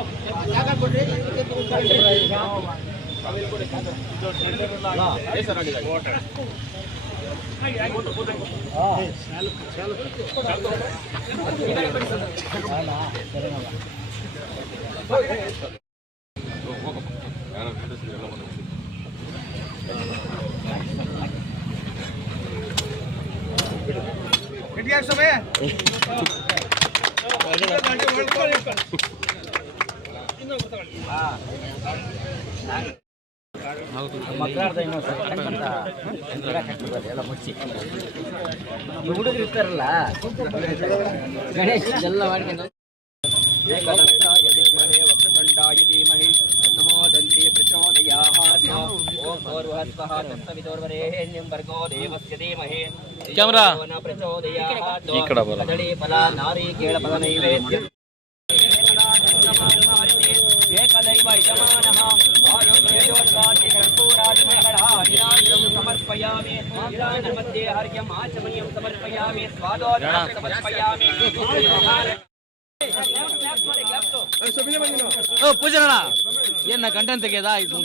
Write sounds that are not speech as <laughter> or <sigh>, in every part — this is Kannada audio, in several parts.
ಮಕ್ಕಳಾರ್ದ ಇನ್ನೊಂದು <laughs> ಎಲ್ಲ ಮುಚ್ಚಿ ಈ ಹುಡುಗರು ಇರ್ತಾರಲ್ಲ ಗಣೇಶ ಎಲ್ಲ ಮಾಡ್ಕೊಂಡು ಕ್ಯಾಮ್ರಾ ಈ मध्ये हर्यम् आचमनीयं समर्पयामि स्वादोदकं समर्पयामि ಓ ಪೂಜಾರಣ ಏನ ಕಂಟೆಂಟ್ ತೆಗೆಯದಾ ಇದು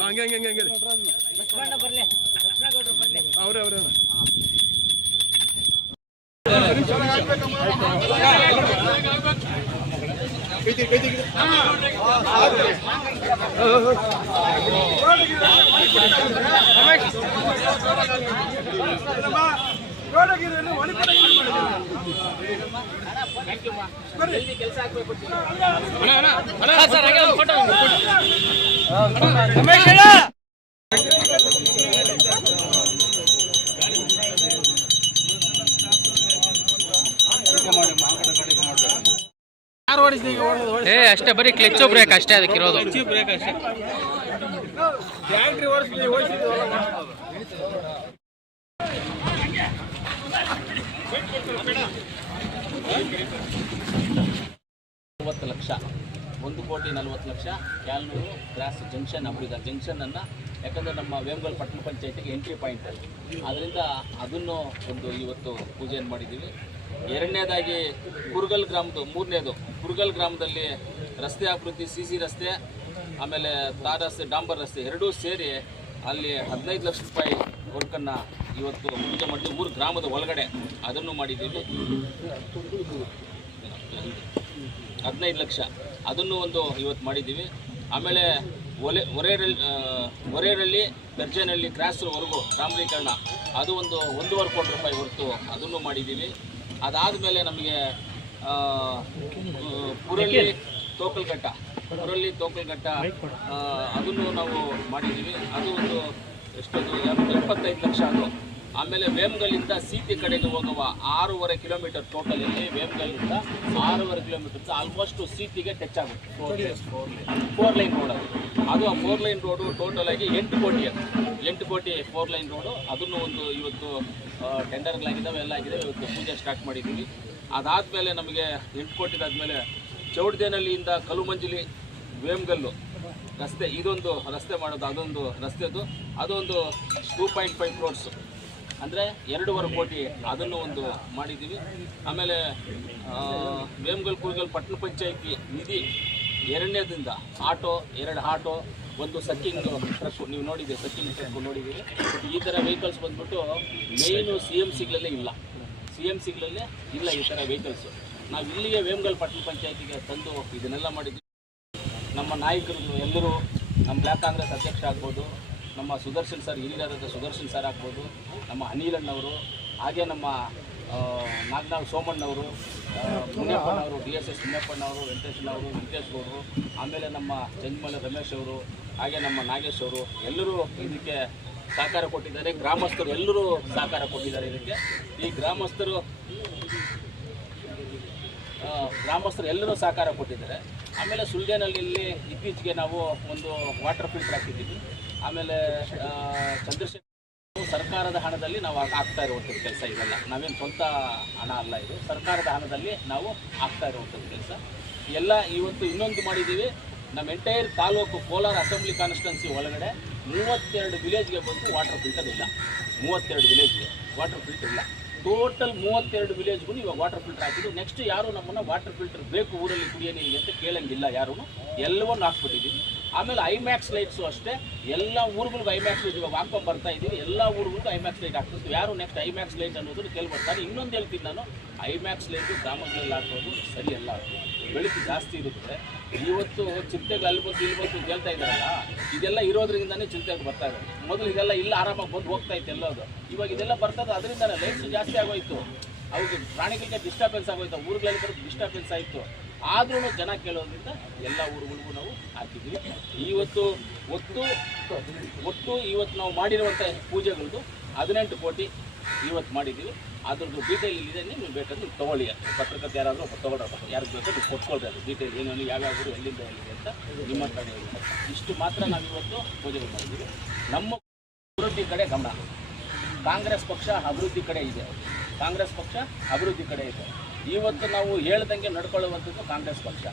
ಹಂಗೆ ಹಂಗೆ ಹಂಗೆ ಹಂಗೆ ಅವ್ರೆ ಅವ್ರೆ ಸರ್ ಹಾಗೆ ಒಂದು ಫೋಟೋ ಏ ಅಷ್ಟೇ ಬರೀ ಕ್ಲೆಚ್ ಬ್ರೇಕ್ ಅಷ್ಟೇ ಅದಕ್ಕಿರೋದು ಬ್ರೇಕ್ ಅಷ್ಟೇ ನಲವತ್ತು ಲಕ್ಷ. ಒಂದು ಕೋಟಿ ನಲವತ್ತು ಲಕ್ಷ. ಕ್ಯಾಲ್ನೂರು ಕ್ರಾಸ್ ಜಂಕ್ಷನ್ ಅಮೃತ ಜಂಕ್ಷನನ್ನು ಯಾಕಂದರೆ ನಮ್ಮ ವೇಮಗಲ್ ಪಟ್ಟಣ ಪಂಚಾಯತಿಗೆ ಎಂಟ್ರಿ ಪಾಯಿಂಟ್ ಅಲ್ಲಿ. ಅದರಿಂದ ಅದನ್ನು ಒಂದು ಇವತ್ತು ಪೂಜೆಯನ್ನು ಮಾಡಿದ್ದೀವಿ. ಎರಡನೇದಾಗಿ ಕುರ್ಗಲ್ ಗ್ರಾಮದ ಮೂರನೇದು ಕುರ್ಗಲ್ ಗ್ರಾಮದಲ್ಲಿ ರಸ್ತೆ ಅಭಿವೃದ್ಧಿ ಸಿ ಸಿ ರಸ್ತೆ ಆಮೇಲೆ ತಾರ್ ರಸ್ತೆ ಡಾಂಬರ್ ರಸ್ತೆ ಎರಡೂ ಸೇರಿ ಅಲ್ಲಿ ಹದಿನೈದು ಲಕ್ಷ ರೂಪಾಯಿ ವರ್ಕನ್ನು ಇವತ್ತು ಪೂಜೆ ಮಾಡಿದ್ವಿ ಮೂರು ಗ್ರಾಮದ ಒಳಗಡೆ ಅದನ್ನು ಮಾಡಿದ್ದೀವಿ. ಹದಿನೈದು ಲಕ್ಷ ಅದನ್ನು ಒಂದು ಇವತ್ತು ಮಾಡಿದ್ದೀವಿ. ಆಮೇಲೆ ಒಲೆ ಒರೇರಲ್ಲಿ ಒರೇರಲ್ಲಿ ಕ್ರಾಸ್ ಕ್ರಾಸ್ವರೆಗೂ ಡಾಂಬರೀಕರಣ ಅದು ಒಂದು ಒಂದೂವರೆ ಕೋಟಿ ರೂಪಾಯಿ ಹೊರತು ಅದನ್ನು ಮಾಡಿದ್ದೀವಿ. ಅದಾದಮೇಲೆ ನಮಗೆ ಆ, ಪುರಳ್ಳಿ ತೋಕಲ್ಘಟ್ಟ ಪುರಳ್ಳಿ ತೋಕಲ್ಘಟ್ಟ ಘಟ್ಟ ಅದನ್ನು ನಾವು ಮಾಡಿದ್ದೀವಿ. ಅದು ಒಂದು ಎಷ್ಟೊಂದು ಎಪ್ಪತ್ತೈದು ಲಕ್ಷ ಅದು. ಆಮೇಲೆ ವೇಮ್ಗಲ್ಲಿಂದ ಸೀತಿ ಕಡೆಗೆ ಹೋಗುವ ಆರೂವರೆ ಕಿಲೋಮೀಟರ್ ಟೋಟಲ್ ಇಲ್ಲಿ ವೇಮ್ಗಲ್ಲಿಂದ ಆರೂವರೆ ಕಿಲೋಮೀಟರ್ ಆಲ್ಮೋಸ್ಟ್ ಸೀತಿಗೆ ಟಚ್ ಆಗುತ್ತೆ. ಫೋರ್ ಲೈನ್ ರೋಡ್ ಅದು. ಅದು ಆ ಫೋರ್ ಲೈನ್ ರೋಡು ಟೋಟಲ್ ಆಗಿ ಎಂಟು ಕೋಟಿ ಅದು. ಎಂಟು ಕೋಟಿ ಫೋರ್ ಲೈನ್ ರೋಡು ಅದನ್ನು ಒಂದು ಇವತ್ತು ಟೆಂಡರ್ಗಳಾಗಿದ್ದಾವೆ ಎಲ್ಲ ಆಗಿದ್ದಾವೆ. ಇವತ್ತು ಪೂಜೆ ಸ್ಟಾರ್ಟ್ ಮಾಡಿದ್ದೀವಿ. ಅದಾದಮೇಲೆ ನಮಗೆ ಎಂಟು ಕೋಟಿದಾದ್ಮೇಲೆ ಚೌಡದೇನಹಳ್ಳಿಯಿಂದ ಕಲುಮಂಜಲಿ ವೇಮ್ಗಲ್ಲು ರಸ್ತೆ, ಇದೊಂದು ರಸ್ತೆ ಮಾಡೋದು, ಅದೊಂದು ರಸ್ತೆದು, ಅದೊಂದು ಟೂ ಪಾಯಿಂಟ್ ಫೈವ್ ಕ್ರೋಡ್ಸು ಅಂದರೆ ಎರಡೂವರೆ ಕೋಟಿ ಅದನ್ನು ಒಂದು ಮಾಡಿದ್ದೀವಿ. ಆಮೇಲೆ ವೇಮ್ಗಲ್ ಕುರ್ಗಲ್ ಪಟ್ಟಣ ಪಂಚಾಯಿತಿ ನಿಧಿ ಎರಡನೇದಿಂದ ಆಟೋ, ಎರಡು ಆಟೋ, ಒಂದು ಸಕ್ಕಿಂಗ್ ಟ್ರಕ್ ನೀವು ನೋಡಿದ್ದೀವಿ ಸಕ್ಕಿಂಗ್ ಟ್ರಕ್ ನೋಡಿದ್ದೀವಿ. ಈ ಥರ ವೆಹಿಕಲ್ಸ್ ಬಂದ್ಬಿಟ್ಟು ಮೇಯ್ನು ಸಿ ಎಂ ಸಿಗಳಲ್ಲೇ ಇಲ್ಲ. ಸಿ ಎಂ ಸಿಗಳಲ್ಲೇ ಇಲ್ಲ ಈ ಥರ ವೆಹಿಕಲ್ಸು ನಾವು ಇಲ್ಲಿಗೆ ವೇಮಗಲ್ ಪಟ್ಟಣ ಪಂಚಾಯತಿಗೆ ತಂದು ಇದನ್ನೆಲ್ಲ ಮಾಡಿದ್ದೀವಿ ನಮ್ಮ ನಾಯಕರು ಎಲ್ಲರೂ ನಮ್ಮ ಬ್ಲಾಕ್ ಕಾಂಗ್ರೆಸ್ ಅಧ್ಯಕ್ಷ ಆಗ್ಬೋದು, ನಮ್ಮ ಸುದರ್ಶನ್ ಸರ್ ಹಿರಿಯರಾದ ಸುದರ್ಶನ್ ಸರ್ ಆಗ್ಬೋದು, ನಮ್ಮ ಅನಿಲಣ್ಣವರು, ಹಾಗೆ ನಮ್ಮ ನಾಗನಾಳ್ ಸೋಮಣ್ಣವರು ಮುನಿಯಪ್ಪನವರು, ಡಿ ಎಸ್ ಎಸ್ ಮುನಿಯಪ್ಪನವರು, ವೆಂಕಟೇಶ್ನವರು, ವೆಂಕಟೇಶ್ ಗೌಡರು, ಆಮೇಲೆ ನಮ್ಮ ಚಂದ್ಮಲೆ ರಮೇಶ್ ಅವರು, ಹಾಗೆ ನಮ್ಮ ನಾಗೇಶ್ ಅವರು, ಎಲ್ಲರೂ ಇದಕ್ಕೆ ಸಹಕಾರ ಕೊಟ್ಟಿದ್ದಾರೆ. ಗ್ರಾಮಸ್ಥರು ಎಲ್ಲರೂ ಸಹಕಾರ ಕೊಟ್ಟಿದ್ದಾರೆ ಇದಕ್ಕೆ. ಈ ಗ್ರಾಮಸ್ಥರು ಗ್ರಾಮಸ್ಥರು ಎಲ್ಲರೂ ಸಹಕಾರ ಕೊಟ್ಟಿದ್ದಾರೆ. ಆಮೇಲೆ ಸುಳ್ಯನಹಳ್ಳಿಯಲ್ಲಿ ಇತ್ತೀಚೆಗೆ ನಾವು ಒಂದು ವಾಟರ್ ಫಿಲ್ಟರ್ ಹಾಕಿದ್ದೀವಿ. ಆಮೇಲೆ ಚಂದ್ರಶೇಖರ್ ಸರ್ಕಾರದ ಹಣದಲ್ಲಿ ನಾವು ಆಗ್ತಾ ಇರುವಂಥದ್ದು ಕೆಲಸ ಇದೆಲ್ಲ. ನಾವೇನು ಸ್ವಂತ ಹಣ ಅಲ್ಲ ಇದು. ಸರ್ಕಾರದ ಹಣದಲ್ಲಿ ನಾವು ಹಾಕ್ತಾ ಇರುವಂಥದ್ದು ಕೆಲಸ. ಎಲ್ಲ ಇವತ್ತು ಇನ್ನೊಂದು ಮಾಡಿದ್ದೀವಿ. ನಮ್ಮ entire taluk Kolar assembly constituency ಒಳಗಡೆ ಮೂವತ್ತೆರಡು ವಿಲೇಜ್ಗೆ ಬಂದು ವಾಟರ್ ಫಿಲ್ಟರ್ ಇಲ್ಲ. ಮೂವತ್ತೆರಡು ವಿಲೇಜ್ಗೆ ವಾಟರ್ ಫಿಲ್ಟರ್ ಇಲ್ಲ. ಟೋಟಲ್ ಮೂವತ್ತೆರಡು ವಿಲೇಜ್ಗೂ ಇವಾಗ ವಾಟರ್ ಫಿಲ್ಟರ್ ಹಾಕಿದ್ದು ನೆಕ್ಸ್ಟ್ ಯಾರು ನಮ್ಮನ್ನು ವಾಟರ್ ಫಿಲ್ಟರ್ ಬೇಕು ಊರಲ್ಲಿ ಕುಡಿಯೋ ನೀರಿಗೆ ಅಂತ ಕೇಳಂಗಿಲ್ಲ ಯಾರೂ ಎಲ್ಲವನ್ನು ಹಾಕ್ಬಿಟ್ಟಿದ್ದೀವಿ ಆಮೇಲೆ ಐಮ್ಯಾಕ್ಸ್ ಲೈಟ್ಸು ಅಷ್ಟೇ. ಎಲ್ಲ ಊರುಗಳಿಗೂ ಐಮ್ಯಾಕ್ಸ್ ಲೈಟ್ ಇವಾಗ ಹಾಕೊಂಡ್ ಬರ್ತಾ ಇದ್ದೀವಿ ಎಲ್ಲ ಊರುಗಳಿಗೂ ಐಮ್ಯಾಕ್ಸ್ ಲೈಟ್ ಹಾಕ್ತಿದ್ವಿ ಯಾರು ನೆಕ್ಸ್ಟ್ ಐಮ್ಯಾಕ್ಸ್ ಲೈಟ್ ಅನ್ನೋದನ್ನು ಕೇಳ್ಬರ್ತಾರೆ ಇನ್ನೊಂದು ಹೇಳ್ತೀನಿ ನಾನು. ಐಮ್ಯಾಕ್ಸ್ ಲೈಟು ಗ್ರಾಮಗಳಲ್ಲಿ ಹಾಕೋದು ಸರಿಯಲ್ಲ ಬೆಳಕು ಜಾಸ್ತಿ ಇರುತ್ತೆ ಇವತ್ತು ಚಿಂತೆಗಳು ಅಲ್ಲಿ ಬಂದು ಇಲ್ಲಿ ಬಂದು ಹೇಳ್ತಾ ಇದ್ದಾರಲ್ಲ, ಇದೆಲ್ಲ ಇರೋದ್ರಿಂದನೇ ಚಿಂತೆಗೆ ಬರ್ತಾ ಇದೆ. ಮೊದಲು ಇದೆಲ್ಲ ಇಲ್ಲ, ಆರಾಮಾಗಿ ಬಂದು ಹೋಗ್ತಾ ಇತ್ತು ಎಲ್ಲದು ಇವಾಗ ಇದೆಲ್ಲ ಬರ್ತದೆ, ಅದರಿಂದನೇ ಲೈಟ್ಸ್ ಜಾಸ್ತಿ ಆಗೋಯ್ತು. ಅವ್ರಿಗೆ ಪ್ರಾಣಿಗಳಿಗೆ ಡಿಸ್ಟರ್ಬೆನ್ಸ್ ಆಗೋಯ್ತು, ಊರುಗಳಲ್ಲಿ ಬರೋದು ಡಿಸ್ಟರ್ಬೆನ್ಸ್ ಆಯಿತು. ಆದ್ರೂ ಜನ ಕೇಳೋದ್ರಿಂದ ಎಲ್ಲ ಊರುಗಳಿಗೂ ನಾವು ಹಾಕಿದ್ವಿ ಇವತ್ತು ಒಟ್ಟು ಒಟ್ಟು ಇವತ್ತು ನಾವು ಮಾಡಿರುವಂಥ ಪೂಜೆಗಳದ್ದು ಹದಿನೆಂಟು ಕೋಟಿ ಇವತ್ತು ಮಾಡಿದ್ದೀವಿ. ಅದ್ರದ್ದು ಡೀಟೇಲ್ ಇದೆ ನೀವು ಬೇಕಂದ್ರೆ ನೀವು ತೊಗೊಳ್ಳಿ. ಪತ್ರಕರ್ತ ಯಾರಾದರೂ ತೊಗೊಳ್ರಪ್ಪ ಯಾರಿಗೆ ಬೇಕೋ ನೀವು ಕೊಟ್ಕೊಳ್ರಿ ಅದು ಡೀಟೇಲ್ ಏನೇನು ಯಾವ್ಯಾವ ಎಲ್ಲಿಂದ ಎಲ್ಲಿದೆ ಅಂತ ನಿಮ್ಮ ಕಡೆ ಇಷ್ಟು ಮಾತ್ರ ನಾವು ಇವತ್ತು ಪೂಜೆಗಳು ಮಾಡಿದ್ದೀವಿ. ನಮ್ಮ ಅಭಿವೃದ್ಧಿ ಕಡೆ ಗಮನ. ಕಾಂಗ್ರೆಸ್ ಪಕ್ಷ ಅಭಿವೃದ್ಧಿ ಕಡೆ ಇದೆ. ಕಾಂಗ್ರೆಸ್ ಪಕ್ಷ ಅಭಿವೃದ್ಧಿ ಕಡೆ ಇದೆ. ಇವತ್ತು ನಾವು ಹೇಳ್ದಂಗೆ ನಡ್ಕೊಳ್ಳುವಂಥದ್ದು ಕಾಂಗ್ರೆಸ್ ಪಕ್ಷ.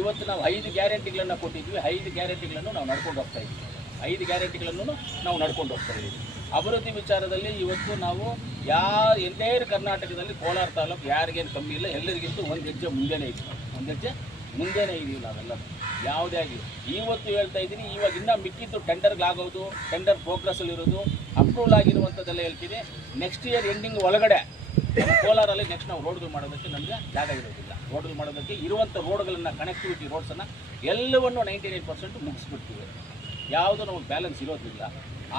ಇವತ್ತು ನಾವು ಐದು ಗ್ಯಾರಂಟಿಗಳನ್ನು ಕೊಟ್ಟಿದ್ವಿ. ಐದು ಗ್ಯಾರಂಟಿಗಳನ್ನು ನಾವು ನಡ್ಕೊಂಡು ಹೋಗ್ತಾ ಇದ್ವಿ ಐದು ಗ್ಯಾರಂಟಿಗಳನ್ನು ನಾವು ನಡ್ಕೊಂಡು ಹೋಗ್ತಾ ಇದ್ದೀವಿ. ಅಭಿವೃದ್ಧಿ ವಿಚಾರದಲ್ಲಿ ಇವತ್ತು ನಾವು ಯಾ ಎಂಟೈರ್ ಕರ್ನಾಟಕದಲ್ಲಿ ಕೋಲಾರ ತಾಲೂಕು ಯಾರಿಗೇನು ಕಮ್ಮಿ ಇಲ್ಲ, ಎಲ್ಲರಿಗಿಂತ ಒಂದು ಹೆಜ್ಜೆ ಮುಂದೆನೇ ಇದೆ. ಒಂದು ಹೆಜ್ಜೆ ಮುಂದೆನೇ ಇದೀವಿ ನಾವೆಲ್ಲ ಯಾವುದೇ ಆಗಲಿ ಇವತ್ತು ಹೇಳ್ತಾ ಇದ್ದೀನಿ, ಇವಾಗ ಇನ್ನೂ ಮಿಕ್ಕಿದ್ದು ಟೆಂಡರ್ಗಳಾಗೋದು ಟೆಂಡರ್ ಪ್ರೋಗ್ರೆಸ್ಸಲ್ಲಿರೋದು ಅಪ್ರೂವಲ್ ಆಗಿರುವಂಥದ್ದೆಲ್ಲ ಹೇಳ್ತೀನಿ ನೆಕ್ಸ್ಟ್ ಇಯರ್ ಎಂಡಿಂಗ್ ಒಳಗಡೆ ಕೋಲಾರಲ್ಲಿ ನೆಕ್ಸ್ಟ್ ನಾವು ರೋಡ್ಗಳು ಮಾಡೋದಕ್ಕೆ ನಮಗೆ ಜಾಗ ಇರೋದಿಲ್ಲ. ರೋಡ್ಗಳು ಮಾಡೋದಕ್ಕೆ ಇರುವಂಥ ರೋಡ್ಗಳನ್ನು ಕನೆಕ್ಟಿವಿಟಿ ರೋಡ್ಸನ್ನು ಎಲ್ಲವನ್ನು ನೈಂಟಿ ನೈನ್ ಪರ್ಸೆಂಟ್ ಮುಗಿಸ್ಬಿಡ್ತೀವಿ. ಯಾವುದೂ ನಮಗೆ ಬ್ಯಾಲೆನ್ಸ್ ಇರೋದಿಲ್ಲ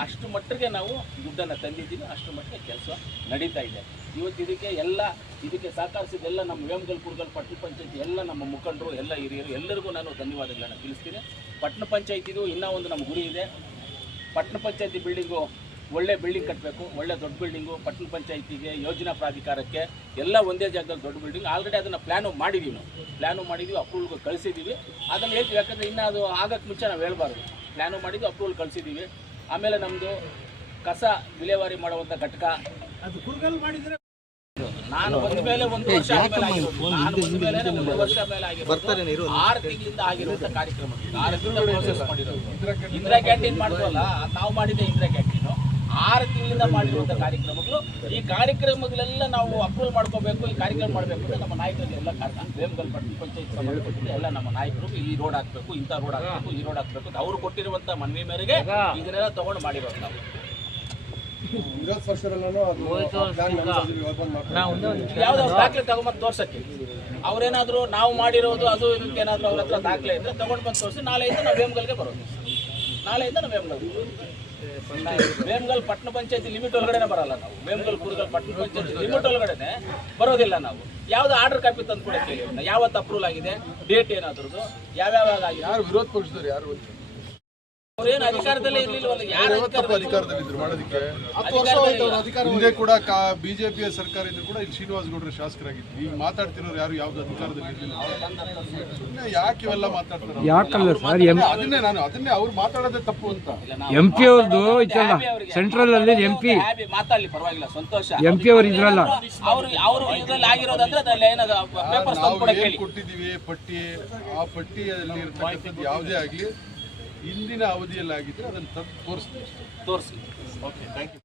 ಅಷ್ಟು ಮಟ್ಟಿಗೆ ನಾವು ದುಡ್ಡನ್ನು ತಂದಿದ್ದೀವಿ, ಅಷ್ಟು ಮಟ್ಟಿಗೆ ಕೆಲಸ ನಡೀತಾ ಇದೆ. ಇವತ್ತು ಇದಕ್ಕೆ ಎಲ್ಲ, ಇದಕ್ಕೆ ಸಹಕರಿಸಿದ್ದೆಲ್ಲ ನಮ್ಮ ವೇಮಗಲ್ ಕುರ್ಗಲ್ ಪಟ್ಟಣ ಪಂಚಾಯತಿ, ಎಲ್ಲ ನಮ್ಮ ಮುಖಂಡರು, ಎಲ್ಲ ಹಿರಿಯರು, ಎಲ್ಲರಿಗೂ ನಾನು ಧನ್ಯವಾದಗಳನ್ನು ತಿಳಿಸ್ತೀನಿ. ಪಟ್ಟಣ ಪಂಚಾಯತಿದು ಇನ್ನೂ ಒಂದು ನಮ್ಮ ಗುರಿ ಇದೆ. ಪಟ್ಟಣ ಪಂಚಾಯತಿ ಬಿಲ್ಡಿಂಗು ಒಳ್ಳೆ ಬಿಲ್ಡಿಂಗ್ ಕಟ್ಟಬೇಕು ಒಳ್ಳೆ ದೊಡ್ಡ ಬಿಲ್ಡಿಂಗು ಪಟ್ಟಣ ಪಂಚಾಯತಿಗೆ ಯೋಜನಾ ಪ್ರಾಧಿಕಾರಕ್ಕೆ ಎಲ್ಲ ಒಂದೇ ಜಾಗದಲ್ಲಿ ದೊಡ್ಡ ಬಿಲ್ಡಿಂಗ್ ಆಲ್ರೆಡಿ ಅದನ್ನು ಪ್ಲ್ಯಾನು ಮಾಡಿದ್ದೀವಿ ನಾವು. ಪ್ಲ್ಯಾನು ಮಾಡಿದ್ದೀವಿ ಅಪ್ರೂವಲ್ಗೆ ಕಳಿಸಿದ್ದೀವಿ ಅದನ್ನು ಹೇಳ್ತೀವಿ, ಯಾಕಂದರೆ ಇನ್ನೂ ಅದು ಆಗಕ್ಕೆ ಮುಂಚೆ ನಾವು ಹೇಳ್ಬಾರ್ದು. ಪ್ಲ್ಯಾನು ಮಾಡಿದ್ದು ಅಪ್ರೂವಲ್ ಕಳಿಸಿದ್ದೀವಿ ಆಮೇಲೆ ನಮ್ಮದು ಕಸ ವಿಲೇವಾರಿ ಮಾಡುವಂಥ ಘಟಕ ನಾನು ಬಂದ ಮೇಲೆ ಒಂದು ವರ್ಷ ಆದ್ಮೇಲೆ ಆಗಿರೋದು. ನಾನು ಬಂದ ಮೇಲೆ ಒಂದು ವರ್ಷ ಮೇಲೆ ಆಗಿರೋದು. ಆರು ತಿಂಗಳಿಂದ ಆಗಿರುವಂತ ಕಾರ್ಯಕ್ರಮ. ಆರು ತಿಂಗಳ ಪ್ರೋಸೆಸ್ ಮಾಡಿರೋದು ಇಂದಿರಾ ಕ್ಯಾಂಟೀನ್ ಮಾಡಿದ್ರಲ್ಲ ನಾವು ಮಾಡಿದ್ದೆ ಇಂದಿರಾ ಕ್ಯಾಂಟೀನ್ ಆರು ತಿಂಗಳಿಂದ ಮಾಡಿರುವಂಥ ಕಾರ್ಯಕ್ರಮಗಳು. ಈ ಕಾರ್ಯಕ್ರಮಗಳೆಲ್ಲ ನಾವು ಅಪ್ರೂವಲ್ ಮಾಡ್ಕೋಬೇಕು ಈ ಕಾರ್ಯಕ್ರಮ ಮಾಡಬೇಕು ಅಂತ ನಮ್ಮ ನಾಯಕರಿಗೆ ಎಲ್ಲ ಕಾರಣ. ವೇಮಗಲ್ ಪಟ್ಟಣ ಪಂಚಾಯತ್ ಸಂಬಂಧಪಟ್ಟಿದ್ದು ಎಲ್ಲ ನಮ್ಮ ನಾಯಕರು ಈ ರೋಡ್ ಹಾಕಬೇಕು ಇಂಥ ರೋಡ್ ಹಾಕ್ಬೇಕು ಈ ರೋಡ್ ಹಾಕ್ಬೇಕು ಅಂತ ಅವ್ರು ಕೊಟ್ಟಿರುವಂತ ಮನವಿ ಮೇರೆಗೆ ಇದನ್ನೆಲ್ಲ ತಗೊಂಡು ಮಾಡಿರೋದು ನಾವು. ವಿರೋಧ ಪಕ್ಷದಲ್ಲೂ ಅದು ಪ್ಲಾನ್ ನಮ್ದು ಇವಾಗ ಬಂದ್ ಮಾಡ್ತಾರೆ. ಯಾವ್ದೋ ದಾಖಲೆ ತಗೊಂಬಂದು ತೋರ್ಸಕ್ಕೆ. ಅವ್ರೇನಾದ್ರು ನಾವು ಮಾಡಿರೋದು ಅದು ಇದಕ್ಕೆ ಏನಾದ್ರು ಅವ್ರ ಹತ್ರ ದಾಖಲೆ ಇದ್ರೆ ತಗೊಂಡು ಬಂದು ತೋರಿಸಿ ನಾಳೆಯಿಂದ ನಾವು ವೇಮಗಲ್ಗೆ ಬರೋದು. ನಾಳೆಯಿಂದ ನಾವು ವೇಮಗಲ್. ವೇಮಗಲ್ ಪಟ್ಟಣ ಪಂಚಾಯತಿ ಲಿಮಿಟ್ ಒಳಗಡೆನೆ ಬರಲ್ಲ ನಾವು. ವೇಮಗಲ್, ಕುರುಗಲ್ ಪಟ್ಟಣ ಪಂಚಾಯತಿ ಲಿಮಿಟ್ ಒಳಗಡೆನೆ ಬರೋದಿಲ್ಲ ನಾವು. ಯಾವ್ದು ಆರ್ಡರ್ ಕಾಪಿ ತಂದು ಕೂಡ ಯಾವತ್ತು ಅಪ್ರೂವಲ್ ಆಗಿದೆ? ಡೇಟ್ ಏನಾದ್ರದ್ದು? ಯಾವ್ಯಾವ ಆಗಿದೆ? ಯಾರು ವಿರೋಧ ಪಕ್ಷದವ್ರು ಯಾರು. ಅವ್ರೇನು ಅಧಿಕಾರದಲ್ಲೇ ಇರ್ಲಿಲ್ವಲ್ಲ ಯಾರು ಅಧಿಕಾರದಲ್ಲಿ ಅಧಿಕಾರದಲ್ಲಿ ಇದ್ರು ಮಾಡೋದಕ್ಕೆ ಅಧಿಕಾರದಲ್ಲಿ ಹಿಂದೆ ಕೂಡ ಬಿಜೆಪಿಯ ಸರ್ಕಾರ ಇದ್ರು ಕೂಡ ಇಲ್ಲಿ ಶ್ರೀನಿವಾಸ್ ಗೌಡರ ಶಾಸಕರಾಗಿದ್ರು ಈಗ ಮಾತಾಡ್ತಿರೋರು ಯಾರು ಯಾವ್ದು ಅಧಿಕಾರದಲ್ಲಿ ಇರ್ಲಿಲ್ಲ? ಸುಮ್ನೆ ಯಾಕೆ ಇವೆಲ್ಲ ಮಾತಾಡ್ತಾರೆ ಯಾಕಲ್ಲ ಸರ್ ಎಂ ಅದನ್ನೇ ನಾನು ಅದನ್ನೇ ಅವ್ರು ಮಾತಾಡೋದೇ ತಪ್ಪು ಅಂತ. ಎಂ ಪಿ ಅವ್ರದ್ದು ಇತ್ತಲ್ಲ ಸೆಂಟ್ರಲ್ ಅಲ್ಲಿ ಎಂ ಪಿ ಹ್ಯಾಪಿ ಮಾತಾಡ್ಲಿ ಪರವಾಗಿಲ್ಲ ಸಂತೋಷ. ಎಂ ಪಿ ಅವ್ರು ಇದ್ರಲ್ಲ. ಅವರು ಅವರು ಇದ್ರಲ್ಲಿ ಆಗಿರೋದಂದ್ರೆ ಅದ್ರಲ್ಲಿ ಏನದು ಪೇಪರ್ಸ್ ತಂದು ನಾವು ಕೂಡ ಕೊಟ್ಟಿದೀವಿ ಪಟ್ಟಿ ಆ ಪಟ್ಟಿಯಲ್ಲಿ ಇರ್ತಕ್ಕಂಥದ್ದು ಯಾವುದೇ ಆಗ್ಲಿ ಹಿಂದಿನ ಅವಧಿಯಲ್ಲಾಗಿದ್ದರೆ ಅದನ್ನು ತೋರಿಸ್ತೀವಿ ತೋರಿಸಿ. Okay thank you